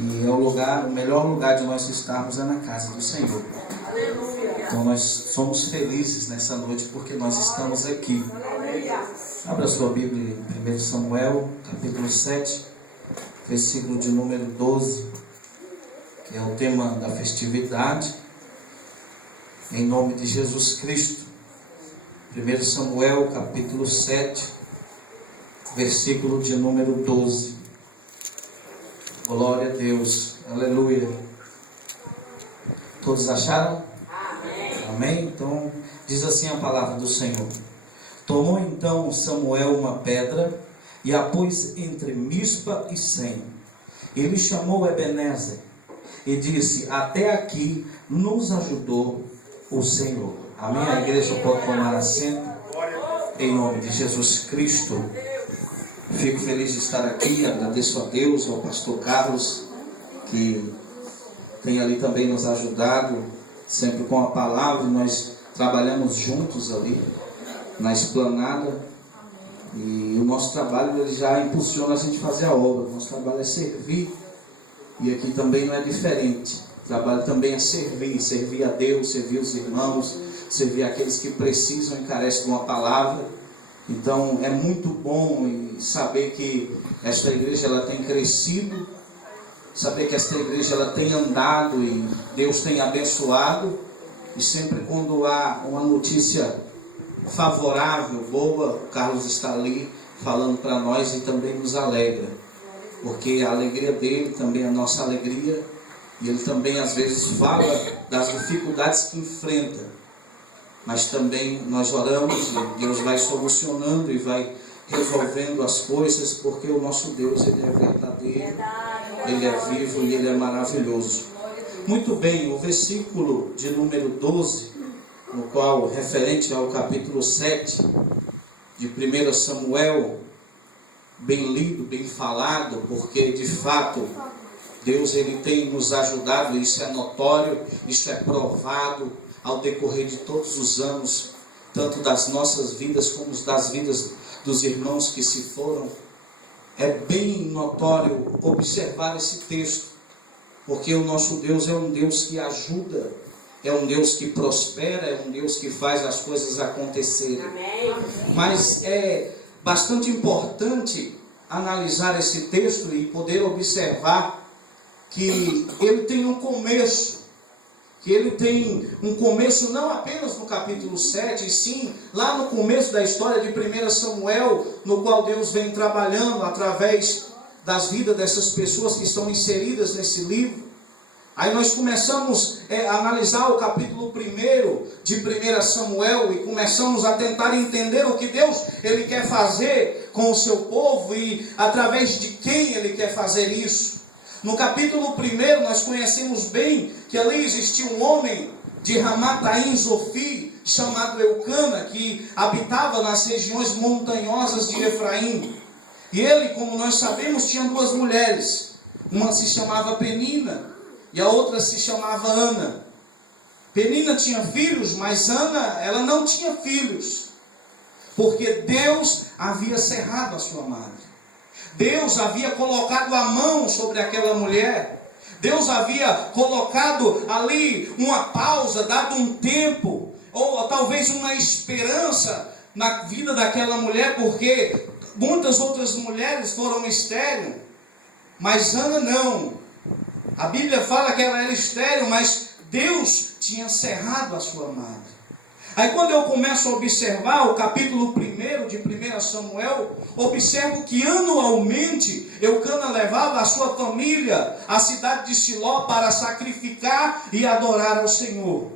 E é o melhor lugar de nós estarmos é na casa do Senhor. Então nós somos felizes nessa noite porque nós estamos aqui. Abra sua Bíblia em 1 Samuel, capítulo 7, versículo de número 12, que é o tema da festividade, em nome de Jesus Cristo. 1 Samuel, capítulo 7, versículo de número 12. Glória a Deus, aleluia. Todos acharam? Amém. Amém? Então, diz assim a palavra do Senhor. Tomou então Samuel uma pedra e a pôs entre Mispa e Sem. Ele chamou Ebenezer e disse: até aqui nos ajudou o Senhor. Amém? A igreja pode tomar assento em nome de Jesus Cristo. Fico feliz de estar aqui, agradeço a Deus, ao pastor Carlos, que tem ali também nos ajudado, sempre com a palavra. Nós trabalhamos juntos ali, na esplanada, e o nosso trabalho ele já impulsiona a gente a fazer a obra. O nosso trabalho é servir, e aqui também não é diferente. O trabalho também é servir a Deus, servir os irmãos, servir aqueles que precisam e carecem de uma palavra. Então é muito bom saber que esta igreja ela tem crescido, saber que esta igreja ela tem andado e Deus tem abençoado. E sempre quando há uma notícia favorável, boa, o Carlos está ali falando para nós e também nos alegra, porque a alegria dele também é a nossa alegria, e ele também às vezes fala das dificuldades que enfrenta. Mas também nós oramos e Deus vai solucionando e vai resolvendo as coisas, porque o nosso Deus ele é verdadeiro, ele é vivo e ele é maravilhoso. Muito bem, o versículo de número 12, no qual referente ao capítulo 7 de 1 Samuel, bem lido, bem falado, porque de fato Deus ele tem nos ajudado, isso é notório, isso é provado ao decorrer de todos os anos, tanto das nossas vidas como das vidas dos irmãos que se foram. É bem notório observar esse texto, porque o nosso Deus é um Deus que ajuda, é um Deus que prospera, é um Deus que faz as coisas acontecerem. Amém. Mas é bastante importante analisar esse texto e poder observar que ele tem um começo, que ele tem um começo não apenas no capítulo 7, e sim lá no começo da história de 1 Samuel, no qual Deus vem trabalhando através das vidas dessas pessoas que estão inseridas nesse livro. Aí nós começamos a analisar o capítulo 1 de 1 Samuel e começamos a tentar entender o que Deus ele quer fazer com o seu povo e através de quem ele quer fazer isso. No capítulo 1 nós conhecemos bem que ali existia um homem de Ramataim Zofi, chamado Eucana, que habitava nas regiões montanhosas de Efraim. E ele, como nós sabemos, tinha duas mulheres. Uma se chamava Penina e a outra se chamava Ana. Penina tinha filhos, mas Ana ela não tinha filhos, porque Deus havia cerrado a sua madre. Deus havia colocado a mão sobre aquela mulher. Deus havia colocado ali uma pausa, dado um tempo, ou talvez uma esperança na vida daquela mulher, porque muitas outras mulheres foram estériles, mas Ana não. A Bíblia fala que ela era estéril, mas Deus tinha cerrado a sua madre. Aí quando eu começo a observar o capítulo 1 de 1 Samuel, observo que anualmente Eucana levava a sua família à cidade de Siló para sacrificar e adorar ao Senhor.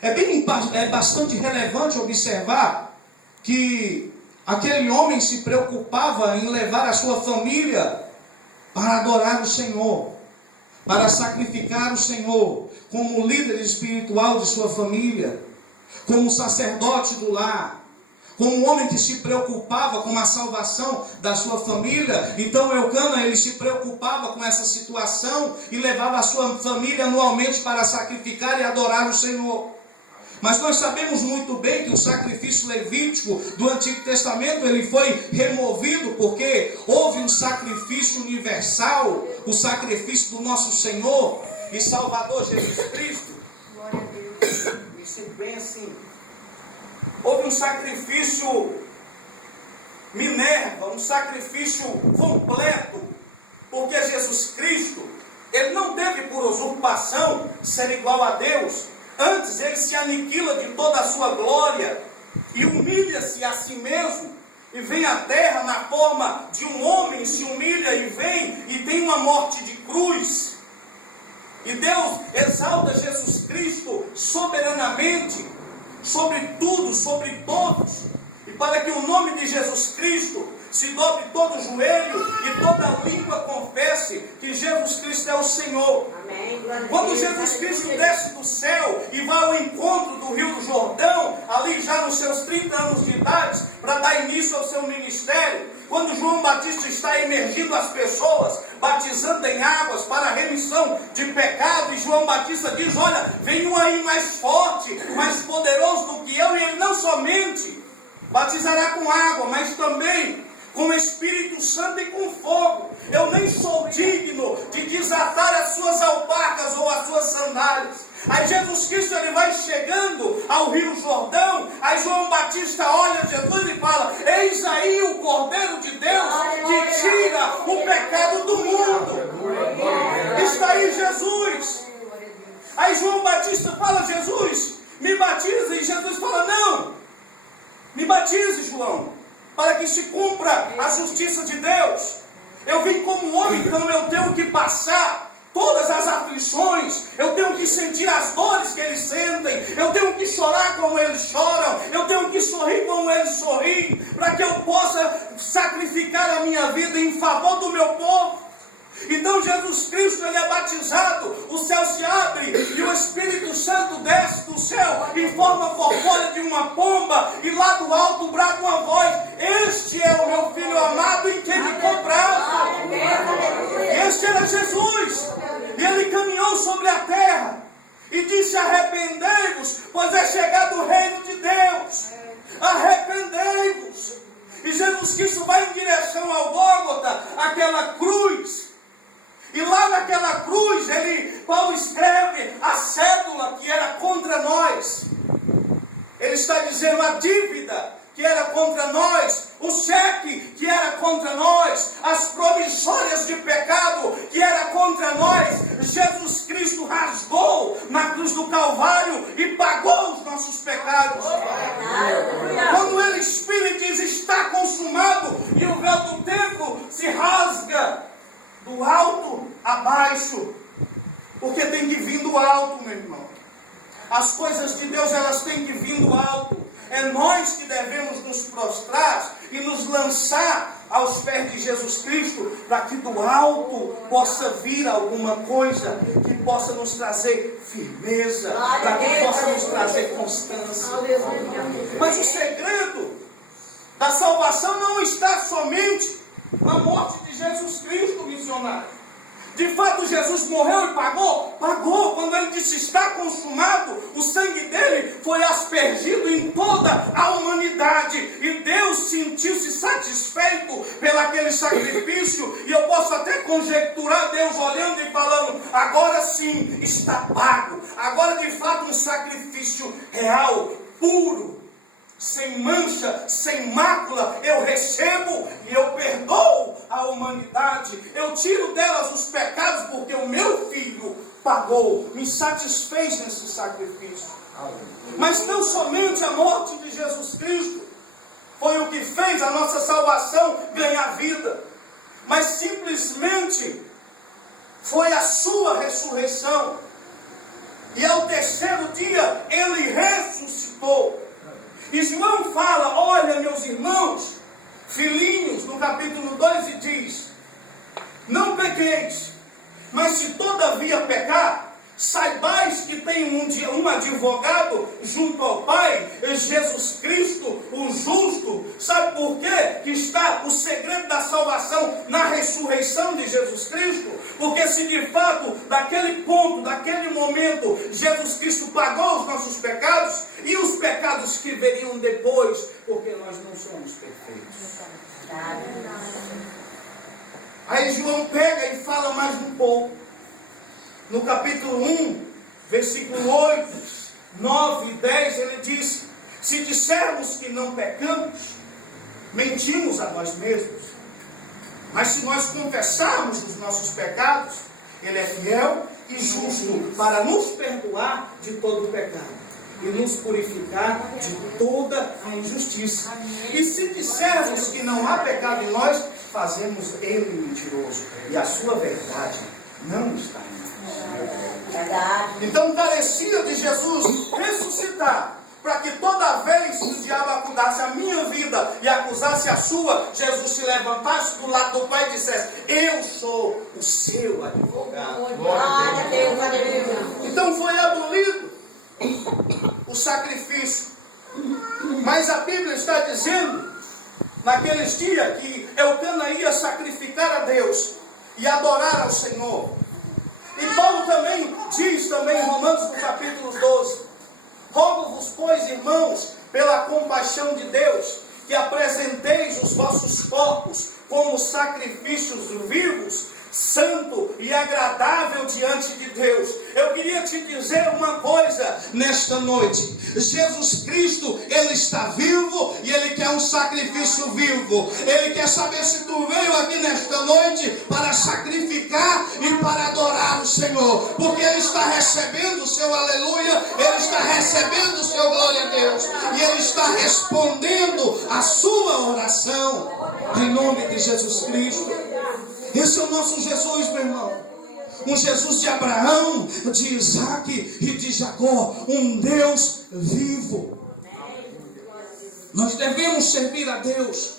É bastante relevante observar que aquele homem se preocupava em levar a sua família para adorar o Senhor, para sacrificar o Senhor, como líder espiritual de sua família, como sacerdote do lar, como um homem que se preocupava com a salvação da sua família. Então Eucana ele se preocupava com essa situação e levava a sua família anualmente para sacrificar e adorar o Senhor. Mas nós sabemos muito bem que o sacrifício levítico do Antigo Testamento, ele foi removido porque houve um sacrifício universal, o sacrifício do nosso Senhor e Salvador Jesus Cristo. Glória a Deus. Me sinto bem assim. Houve um sacrifício Minerva, um sacrifício completo, porque Jesus Cristo, ele não teve por usurpação ser igual a Deus. Antes ele se aniquila de toda a sua glória e humilha-se a si mesmo e vem à terra na forma de um homem, se humilha e vem e tem uma morte de cruz. E Deus exalta Jesus Cristo soberanamente sobre tudo, sobre todos, e para que o nome de Jesus Cristo se dobre todo o joelho e toda língua confesse que Jesus Cristo é o Senhor. Amém. Quando Jesus Cristo desce do céu e vai ao encontro do Rio do Jordão, ali já nos seus 30 anos de idade, para dar início ao seu ministério, quando João Batista está emergindo as pessoas, batizando em águas para a remissão de pecado, e João Batista diz: olha, vem um aí mais forte, mais poderoso do que eu, e ele não somente batizará com água, mas também com o Espírito Santo e com fogo. Eu nem sou digno de desatar as suas alparcas ou as suas sandálias. Aí Jesus Cristo, ele vai chegando ao Rio Jordão, aí João Batista olha Jesus e fala: eis aí o Cordeiro de Deus que tira o pecado do mundo. Está aí Jesus. Aí João Batista fala: Jesus, me batiza. E Jesus fala: não, me batize, João, para que se cumpra a justiça de Deus. Eu vim como homem, então eu tenho que passar todas as aflições, eu tenho que sentir as dores que eles sentem, eu tenho que chorar como eles choram, eu tenho que sorrir como eles sorriem, para que eu possa sacrificar a minha vida em favor do meu povo. Então Jesus Cristo, ele é batizado, o céu se abre e o Espírito Santo desce do céu em forma corpórea de uma pomba, e lá do alto brada uma voz: este é o meu Filho amado em quem me comprazo. Este era Jesus, e ele caminhou sobre a terra e disse: arrependei-vos, pois é chegado o reino de Deus. Arrependei-vos. E Jesus Cristo vai em direção ao Gólgota, aquela cruz. E lá naquela cruz, Paulo escreve a cédula que era contra nós. Ele está dizendo a dívida que era contra nós, o cheque que era contra nós, as promissórias de pecado que era contra nós. Jesus Cristo rasgou na cruz do Calvário e pagou os nossos pecados. Quando ele expira e diz: está consumado, e o véu do templo se rasga do alto a baixo, porque tem que vir do alto, meu irmão. As coisas de Deus, elas têm que vir do alto. É nós que devemos nos prostrar e nos lançar aos pés de Jesus Cristo, para que do alto possa vir alguma coisa que possa nos trazer firmeza, para que possa nos trazer constância. Mas o segredo da salvação não está somente na morte de Jesus Cristo, missionário. De fato, Jesus morreu e pagou? Pagou. Quando ele disse: está consumado, o sangue dele foi aspergido em toda a humanidade. E Deus sentiu-se satisfeito pelaquele sacrifício. E eu posso até conjecturar Deus olhando e falando: agora sim está pago. Agora de fato um sacrifício real, puro, sem mancha, sem mácula, eu recebo e eu perdoo a humanidade. Eu tiro delas os pecados, porque o meu Filho pagou, me satisfez nesse sacrifício. Mas não somente a morte de Jesus Cristo foi o que fez a nossa salvação ganhar vida, mas simplesmente foi a sua ressurreição. E ao terceiro dia ele ressuscitou. E João fala: olha, meus irmãos, filhinhos, no capítulo 2, e diz: não pequeis, mas se todavia pecar, Saibais que tem um advogado junto ao Pai, Jesus Cristo, o justo. Sabe por quê? Que está o segredo da salvação na ressurreição de Jesus Cristo. Porque se de fato, daquele ponto, daquele momento, Jesus Cristo pagou os nossos pecados, e os pecados que veriam depois, porque nós não somos perfeitos. Aí João pega e fala mais um pouco. No capítulo 1, versículo 8, 9 e 10, ele diz: se dissermos que não pecamos, mentimos a nós mesmos. Mas se nós confessarmos os nossos pecados, ele é fiel e justo para nos perdoar de todo o pecado e nos purificar de toda a injustiça. E se dissermos que não há pecado em nós, fazemos ele mentiroso, e a sua verdade não está em nós. Então carecia de Jesus ressuscitar, para que toda vez que o diabo acusasse a minha vida e acusasse a sua, Jesus se levantasse do lado do Pai e dissesse: eu sou o seu advogado. Então foi abolido o sacrifício. Mas a Bíblia está dizendo, naqueles dias, que Eucana ia sacrificar a Deus e adorar ao Senhor. E Paulo também diz em Romanos, no capítulo 12: rogo-vos, pois, irmãos, pela compaixão de Deus, que apresenteis os vossos corpos como sacrifícios vivos, santo e agradável diante de Deus. Eu queria te dizer uma coisa nesta noite: Jesus Cristo, Ele está vivo e Ele quer um sacrifício vivo. Ele quer saber se tu veio aqui nesta noite para sacrificar e para adorar o Senhor, porque Ele está recebendo o seu aleluia, Ele está recebendo o seu glória a Deus, e Ele está respondendo a sua oração em nome de Jesus Cristo. Esse é o nosso Jesus, meu irmão. Um Jesus de Abraão, de Isaac e de Jacó. Um Deus vivo. Nós devemos servir a Deus.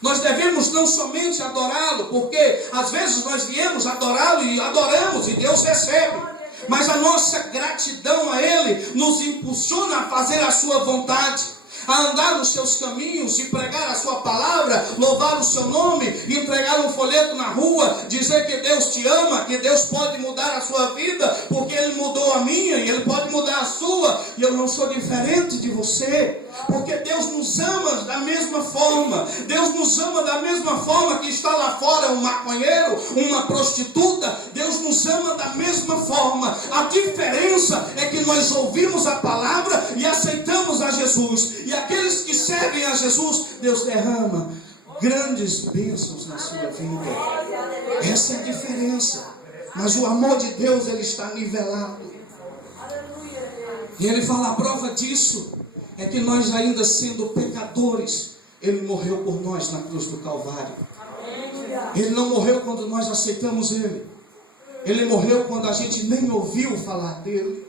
Nós devemos não somente adorá-lo, porque às vezes nós viemos adorá-lo e adoramos e Deus recebe. Mas a nossa gratidão a Ele nos impulsiona a fazer a sua vontade, a andar nos seus caminhos e pregar a sua palavra, louvar o seu nome, entregar um folheto na rua, dizer que Deus te ama, que Deus pode mudar a sua vida, porque Ele mudou a minha e Ele pode mudar a sua, e eu não sou diferente de você, porque Deus nos ama da mesma forma. Deus nos ama da mesma forma que está lá fora um maconheiro, uma prostituta. Deus nos ama da mesma forma. A diferença é que nós ouvimos a palavra e aceitamos a Jesus, e aqueles que servem a Jesus, Deus derrama grandes bênçãos na sua vida. Essa é a diferença. Mas o amor de Deus, ele está nivelado. E ele fala: a prova disso é que nós, ainda sendo pecadores, Ele morreu por nós na cruz do Calvário. Ele não morreu quando nós aceitamos Ele. Ele morreu quando a gente nem ouviu falar dele.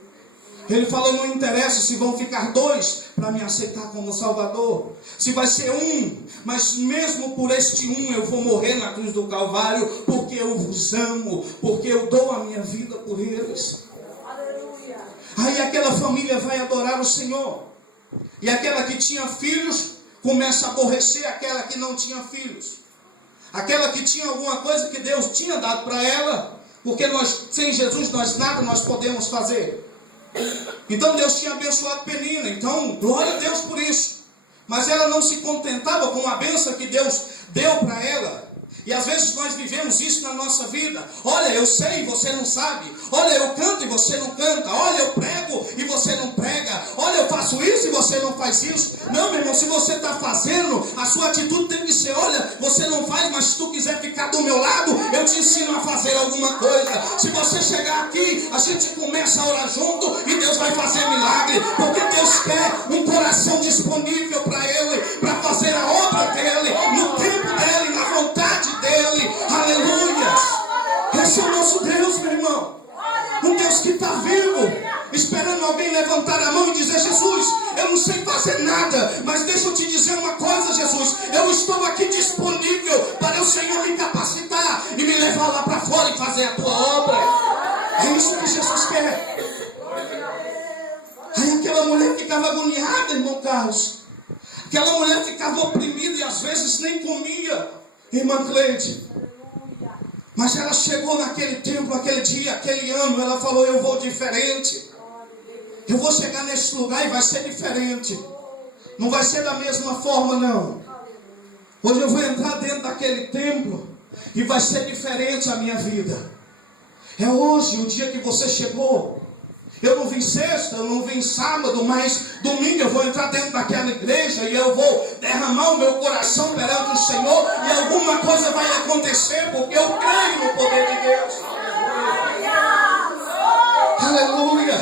Ele falou: não interessa se vão ficar dois para me aceitar como Salvador, se vai ser um, mas mesmo por este um eu vou morrer na cruz do Calvário, porque eu vos amo, porque eu dou a minha vida por eles. Aí aquela família vai adorar o Senhor, e aquela que tinha filhos começa a aborrecer aquela que não tinha filhos, aquela que tinha alguma coisa que Deus tinha dado para ela, porque sem Jesus nada nós podemos fazer. Então Deus tinha abençoado Penina, então glória a Deus por isso. Mas ela não se contentava com a bênção que Deus deu para ela. E às vezes nós vivemos isso na nossa vida. Olha, eu sei e você não sabe. Olha, eu canto e você não canta. Olha, eu prego e você não prega. Olha, eu faço isso e você não faz isso. Não, meu irmão, se você está fazendo, a sua atitude tem que ser: olha, você não faz, mas se tu quiser ficar do meu lado, eu te ensino a fazer alguma coisa. Se você chegar aqui, a gente começa a orar junto e Deus vai fazer milagre. Porque Deus quer um coração disponível para Ele, para fazer a obra dEle, no tempo dEle, na vontade dEle. Aleluia! Esse é o nosso Deus, meu irmão. Um Deus que está vivo, esperando alguém levantar a mão e dizer: Jesus, eu não sei fazer nada, mas deixa eu te dizer uma coisa, Jesus, eu estou aqui disponível para o Senhor me capacitar e me levar lá para fora e fazer a tua obra. É isso que Jesus quer. ficava agoniada, irmão Carlos. Aquela mulher ficava oprimida e às vezes nem comia, irmã Cleide. Mas ela chegou naquele tempo, aquele dia, aquele ano, ela falou: eu vou diferente. Eu vou chegar nesse lugar e vai ser diferente. Não vai ser da mesma forma, não. Hoje eu vou entrar dentro daquele templo e vai ser diferente a minha vida. É hoje o dia que você chegou. Eu não vim sexta, eu não vim sábado, mas domingo eu vou entrar dentro daquela igreja e eu vou derramar o meu coração perante o Senhor e alguma coisa vai acontecer, porque eu creio no poder de Deus. Aleluia!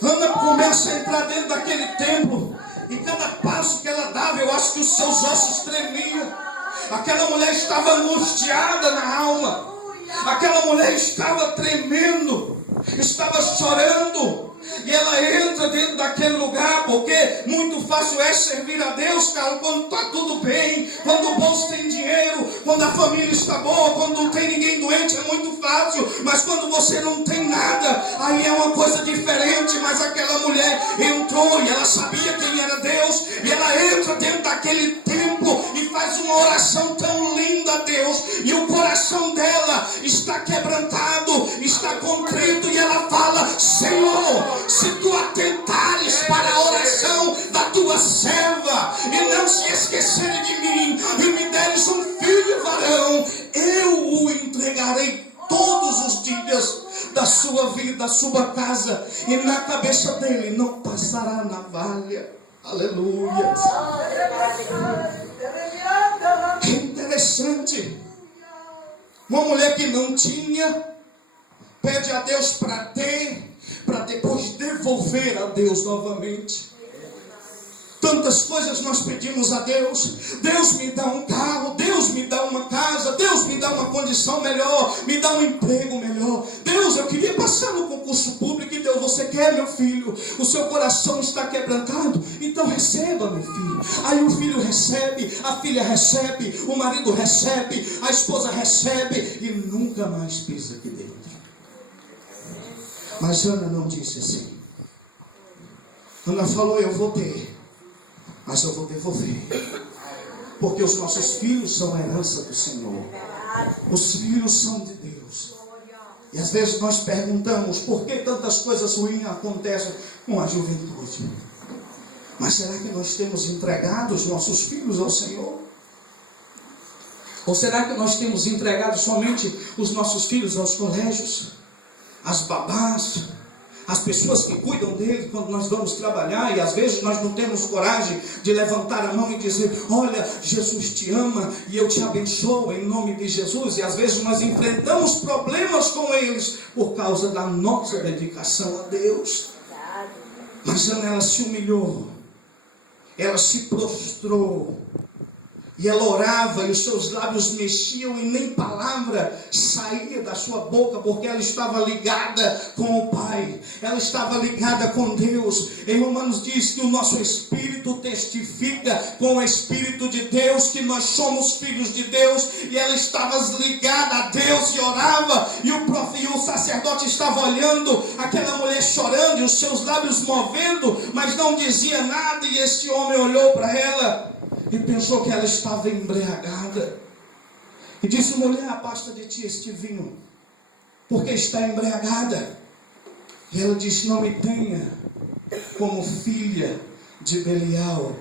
Ana começa a entrar dentro daquele templo e cada passo que ela dava, eu acho que os seus ossos tremiam. Aquela mulher estava angustiada na alma. Aquela mulher estava tremendo, estava chorando. E ela entra dentro daquele lugar, porque muito fácil é servir a Deus, cara, quando está tudo bem, quando o bolso tem dinheiro, quando a família está boa, quando não tem ninguém doente, é muito fácil. Mas quando você não tem nada, aí é uma coisa diferente. Mas aquela mulher entrou e ela sabia quem era Deus, e ela entra dentro daquele templo e faz uma oração tão linda a Deus, e o coração dela está quebrantado, está contrito, e ela fala: Senhor, se tu atentares para a oração da tua serva, e não se esqueceres de mim, e me deres um filho varão, eu o entregarei todos os dias da sua vida, da sua casa, e na cabeça dele não passará navalha. Aleluia. Que interessante. Uma mulher que não tinha, pede a Deus para ter, para depois devolver a Deus novamente. Tantas coisas nós pedimos a Deus. Deus me dá um carro, Deus me dá uma casa, Deus me dá uma condição melhor, me dá um emprego melhor. Deus, eu queria passar no concurso público. E Deus, você quer, meu filho? O seu coração está quebrantado? Então receba, meu filho. Aí o filho recebe, a filha recebe, o marido recebe, a esposa recebe, e nunca mais pisa aqui dentro. Mas Ana não disse assim. Ana falou: eu vou ter, mas eu vou devolver, porque os nossos filhos são a herança do Senhor. Os filhos são de Deus. E às vezes nós perguntamos: por que tantas coisas ruins acontecem com a juventude? Mas será que nós temos entregado os nossos filhos ao Senhor? Ou será que nós temos entregado somente os nossos filhos aos colégios, às babás, as pessoas que cuidam dele quando nós vamos trabalhar, e às vezes nós não temos coragem de levantar a mão e dizer: olha, Jesus te ama e eu te abençoo em nome de Jesus. E às vezes nós enfrentamos problemas com eles por causa da nossa dedicação a Deus. Mas ela se humilhou, ela se prostrou, e ela orava, e os seus lábios mexiam, e nem palavra saía da sua boca, porque ela estava ligada com o Pai, ela estava ligada com Deus. Em Romanos diz que o nosso espírito testifica com o Espírito de Deus que nós somos filhos de Deus, e ela estava ligada a Deus e orava, e o sacerdote estava olhando aquela mulher chorando, e os seus lábios movendo, mas não dizia nada. E este homem olhou para ela e pensou que ela estava embriagada, e disse: mulher, afasta de ti este vinho, porque está embriagada. E ela disse: não me tenha como filha de Belial.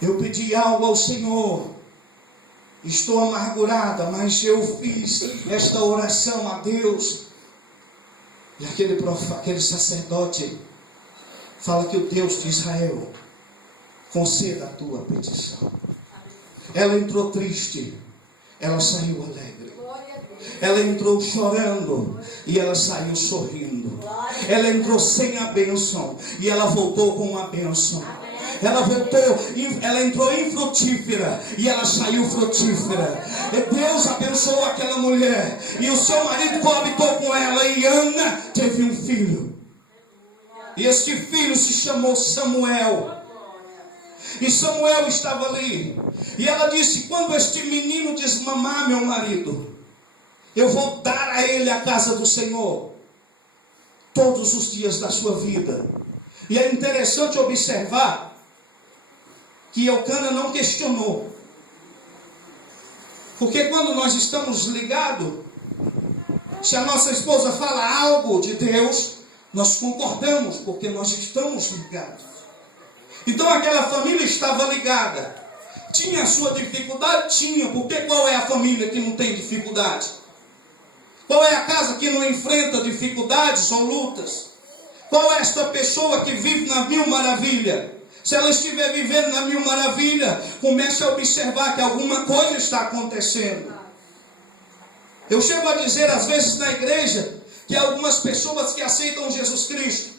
Eu pedi algo ao Senhor, estou amargurada, mas eu fiz esta oração a Deus. E aquele sacerdote fala que o Deus de Israel conceda a tua petição. Ela entrou triste, ela saiu alegre. Ela entrou chorando e ela saiu sorrindo. Ela entrou sem a bênção e ela voltou com uma bênção. Ela entrou infrutífera e ela saiu frutífera. E Deus abençoou aquela mulher, e o seu marido coabitou com ela, e Ana teve um filho. E este filho se chamou Samuel. E Samuel estava ali, e ela disse: quando este menino desmamar meu marido, eu vou dar a ele a casa do Senhor. todos os dias da sua vida. E é interessante observar que Eucana não questionou. Porque quando nós estamos ligados, se a nossa esposa fala algo de Deus, nós concordamos, porque nós estamos ligados. Então aquela família estava ligada. Tinha a sua dificuldade? Tinha, porque qual é a família que não tem dificuldade? Qual é a casa que não enfrenta dificuldades ou lutas? Qual é esta pessoa que vive na mil maravilha? Se ela estiver vivendo na mil maravilha, comece a observar que alguma coisa está acontecendo. Eu chego a dizer às vezes na igreja que algumas pessoas que aceitam Jesus Cristo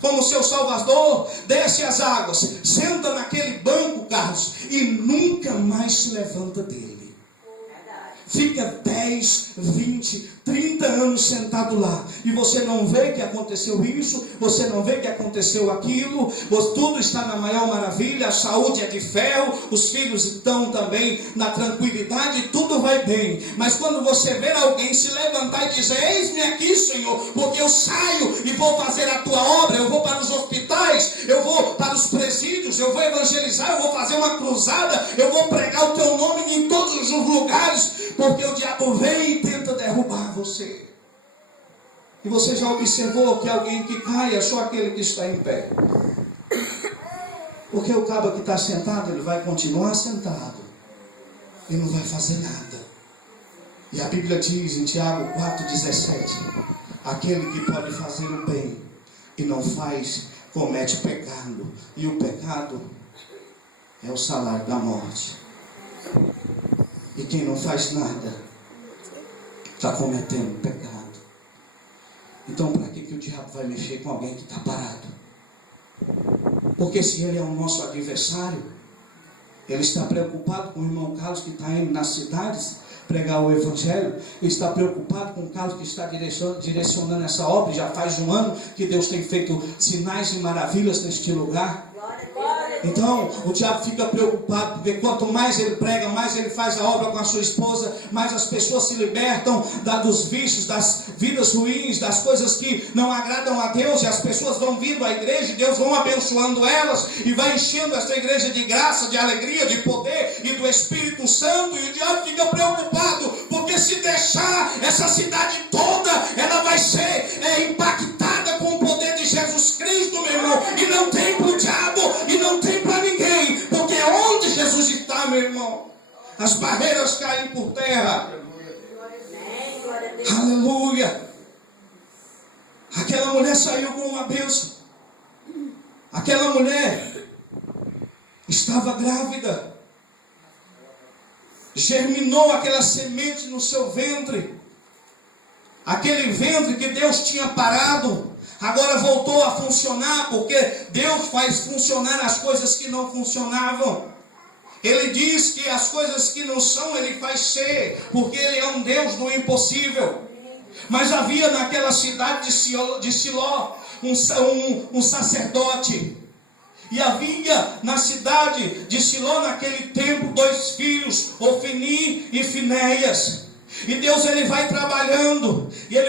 como seu Salvador, desce as águas, senta naquele banco, Carlos, e nunca mais se levanta dele. Fica 10, 20, 30 anos sentado lá. E você não vê que aconteceu isso, você não vê que aconteceu aquilo, tudo está na maior maravilha, a saúde é de ferro, os filhos estão também na tranquilidade, tudo vai bem. Mas quando você vê alguém se levantar e dizer: eis-me aqui, Senhor, porque eu saio e vou fazer a tua obra, eu vou para os hospitais, eu vou para os presídios, eu vou evangelizar, eu vou fazer uma cruzada, eu vou pregar o teu nome em todos os lugares, porque o diabo vem e tenta derrubar você. E você já observou que alguém que cai é só aquele que está em pé? Porque o cabo que está sentado, ele vai continuar sentado. Ele não vai fazer nada. E a Bíblia diz em Tiago 4,17: aquele que pode fazer o bem e não faz, comete pecado. E o pecado é o salário da morte. E quem não faz nada está cometendo pecado. Então para que o diabo vai mexer com alguém que está parado? Porque se ele é o nosso adversário, ele está preocupado com o irmão Carlos que está indo nas cidades pregar o Evangelho, ele está preocupado com o Carlos que está direcionando essa obra. Já faz um ano que Deus tem feito sinais e maravilhas neste lugar. Então o diabo fica preocupado, porque quanto mais ele prega, mais ele faz a obra com a sua esposa, mais as pessoas se libertam dos vícios, das vidas ruins, das coisas que não agradam a Deus, e as pessoas vão vindo à igreja, e Deus vão abençoando elas, e vai enchendo essa igreja de graça, de alegria, de poder e do Espírito Santo. E o diabo fica preocupado, porque se deixar essa cidade toda, ela vai ser impactada com o poder de Jesus Cristo, meu irmão. E não tem para o diabo, e não tem para ninguém, porque onde Jesus está, meu irmão, as barreiras caem por terra. Aleluia. Aquela mulher saiu com uma bênção. Aquela mulher estava grávida, germinou aquela semente no seu ventre. Aquele ventre que Deus tinha parado, agora voltou a funcionar, porque Deus faz funcionar as coisas que não funcionavam. Ele diz que as coisas que não são, Ele faz ser, porque Ele é um Deus do impossível. Mas havia naquela cidade de Siló um sacerdote. E havia na cidade de Siló naquele tempo 2 filhos, Ofni e Finéias. E Deus ele vai trabalhando, e ele